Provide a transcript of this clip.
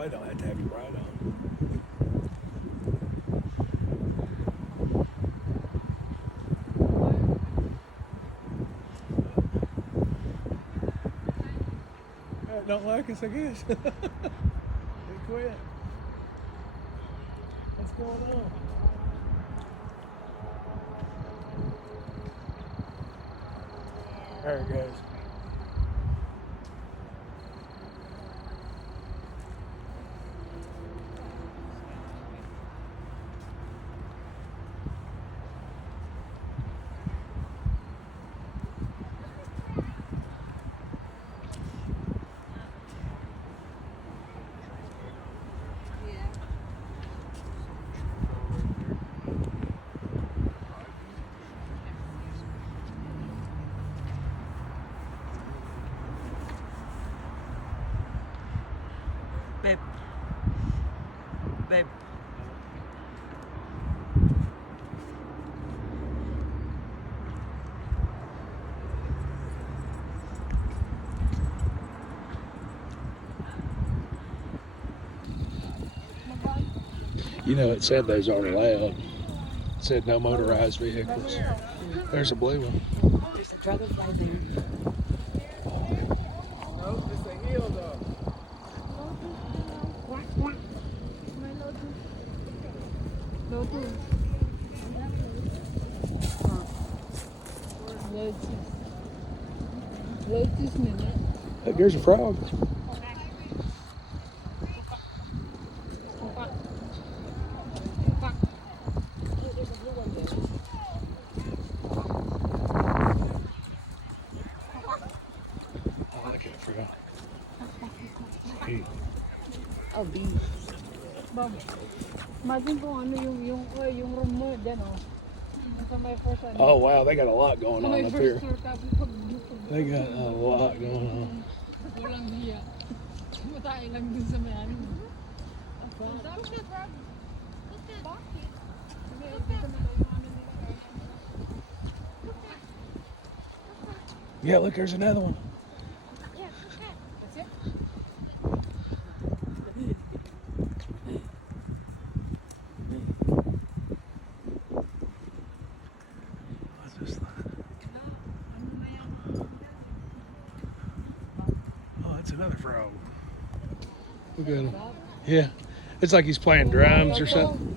Oh, it don't have to have your right on. Don't like us, I guess. They quit. What's going on? There it goes. Babe. Babe. You know, it said those aren't allowed. It said no motorized vehicles. There's a blue one. There's a dragonfly there. No, it's a hill though. Lotus. Lotus minute. Look, there's a frog. I like it, frog. Hey. Oh, bees. Bob, imagine kung ano yung room mo dyan, oh. Sa may first ano. Oh, wow, they got a lot going Sa on may up first here. floor, tapos pag They got a lot going on. walang hiya. Matay lang dun sa may ano. Yeah, look, there's another one. That's it. What's this thing? Oh, that's another frog. Look at him. Yeah, it's like he's playing drums or something.